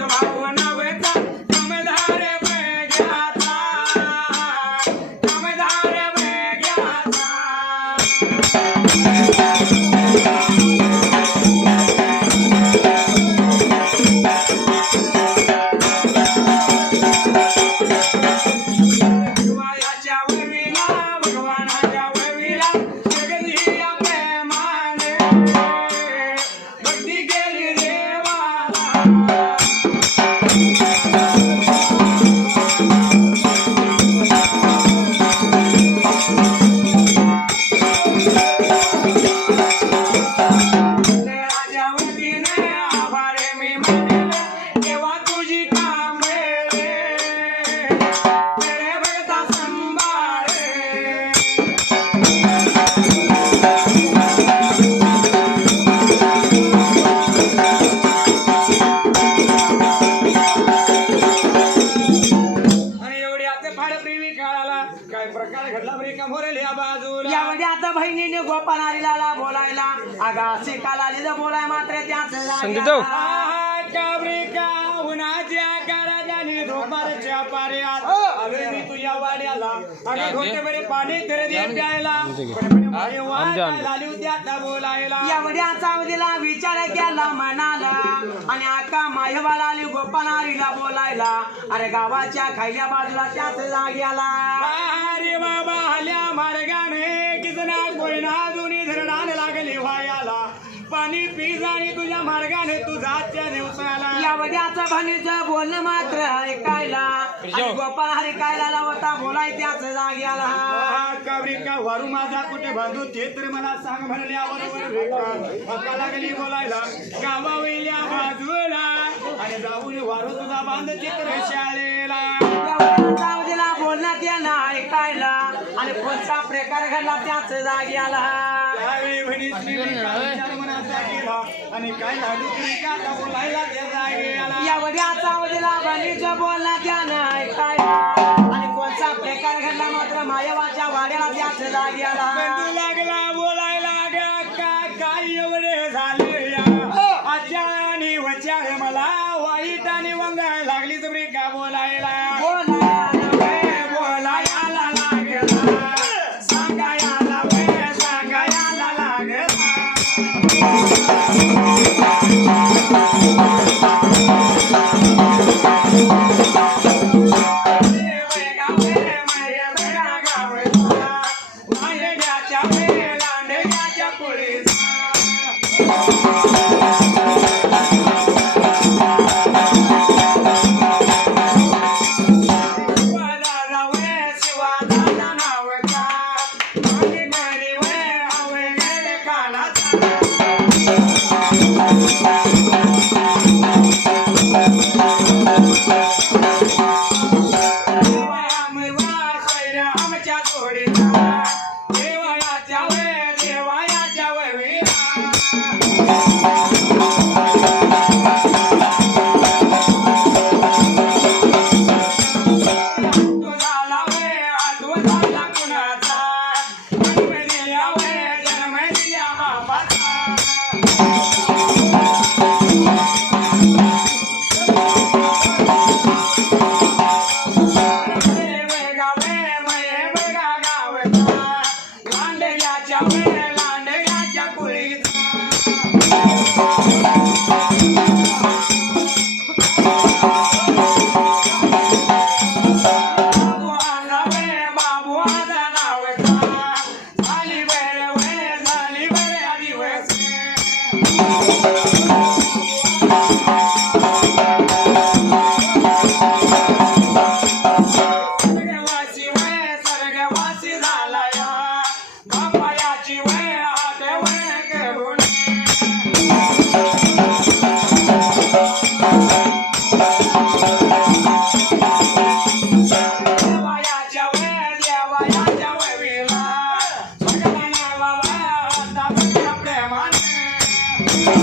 तुझं आलेला बोलायला. अगा शिकाला आलेलं बोलाय मात्र त्याच आलोय तुझ्या वाड्याला. अगं घोटे बरे पाणी तर दे. प्यायला झाली होती आता बोलायला. चावडीला विचार केला म्हणाला आणि आका मायवाला आली गोपाल आलीला बोलायला. अरे गावाच्या खायल्या बाजूला त्याच जाग्याला. अरे बाबा हल्या मार्गाने. कितना कोयना जुनी धरणान लागली व्हायाला. पाणी पीज आणि तुझ्या मार्गाने तुझा त्या दिवसाला. आता बहिणीचं बोलणं मात्र ऐकायला. गोपाल हरी कायला होता बोलाय त्याच जाग्याला आहा, काबरी का वारू माझा कुठे बांधू ते तर मला सांग म्हणल्याबरोबर हक्का लागली बोलायला. गावा वेल्या बाजूला. आणि जाऊन वारू तुझा बांध चित्र शाळेला. आणि कोणता प्रकार घडला त्याच जाग्याला त्यावेळी मनाचा आणि काय झालं तरी का आता बोलायला त्या चावडीला बहिणीचं बोलण्यात येणं ऐकायला आणि कोणता प्रकार घडला मात्र मायवाच्या वाड्याला त्याच जाग्याला लागला बोलायला ग का काय एवढे झाले या? आच्या आणि वच्या हे मला वाईट आणि वंगाय लागली तुम्ही का बोलायला बोलायला लागला सांगायला वे सांगायला लागला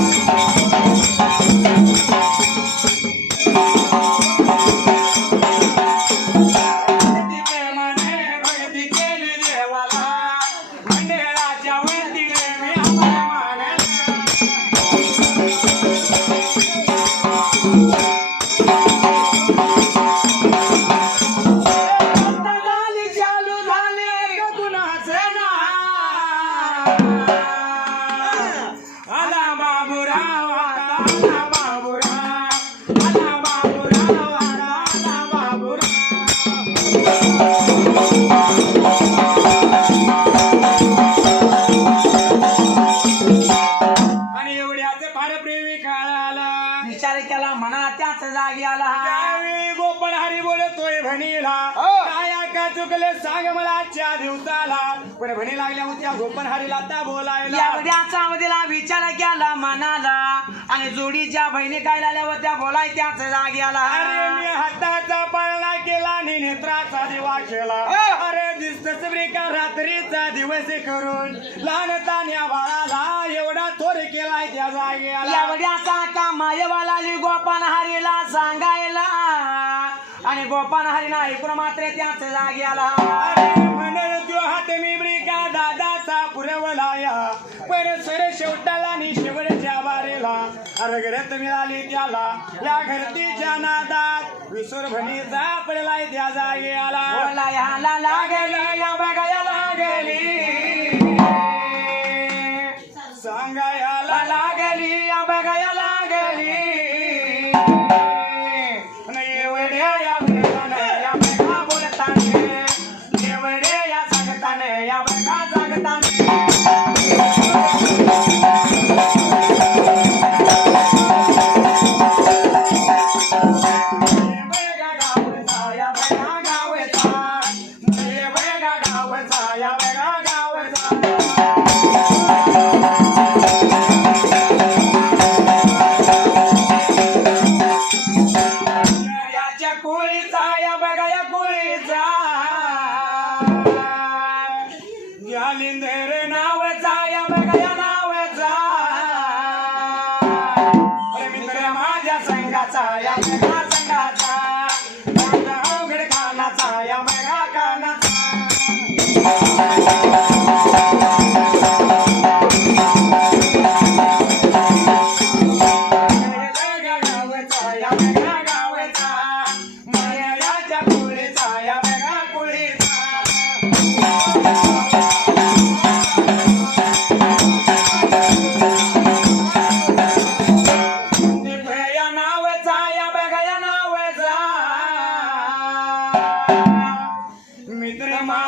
Música चुकले सांग मला आजच्या दिवसाला. पण म्हणी लागल्या होत्या गोपन हरीला त्या बोलायला एवढ्याचा अवधीला विचार केला मनाला आणि जोडीच्या बहिणी काय लागल्या होत्या बोलाय त्याच जागी आला. अरे मी हाताचा पाळणा केला आणि नेत्राचा दिवा केला हो. अरे दिसतच का रात्रीचा दिवस करून लहान तान्या बाळाला एवढा थोर केलाय त्या जागेला एवढ्याचा का मायवाला गोपान हरीला सांगायला? आणि गोपान नाही ऐकून मात्र त्याच जागी आला. अरे म्हणेल तो हात मी का दादाचा पुरवलाया पण सर शेवटाला आणि शेवटच्या बारेला अरे घरात मिळाली त्याला या घरतीच्या नादात विसर भणीचा पडलाय त्या जागे आला. ह्याला लागली या संघाचा या बघा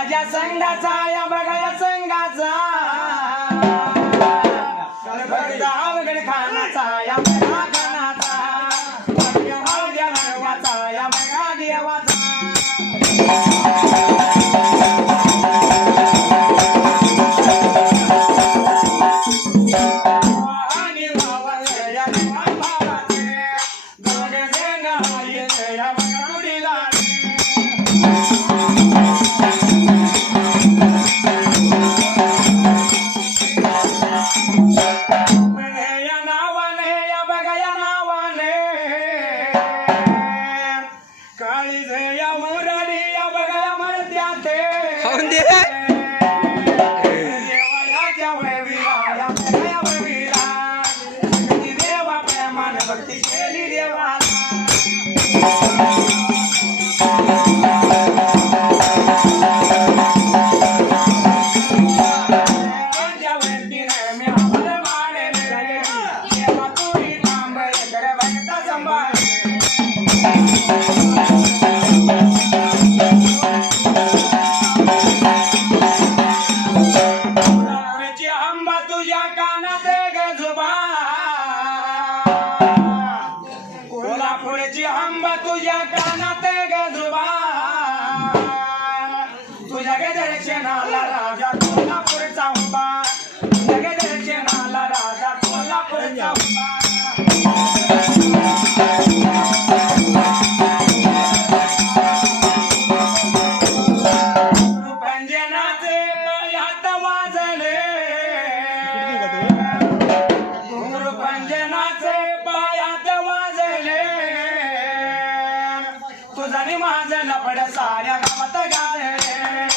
माझ्या संघाचा या बघा या संघाचा. तुझा माझ्या माझं लपड साऱ्या गावात गाय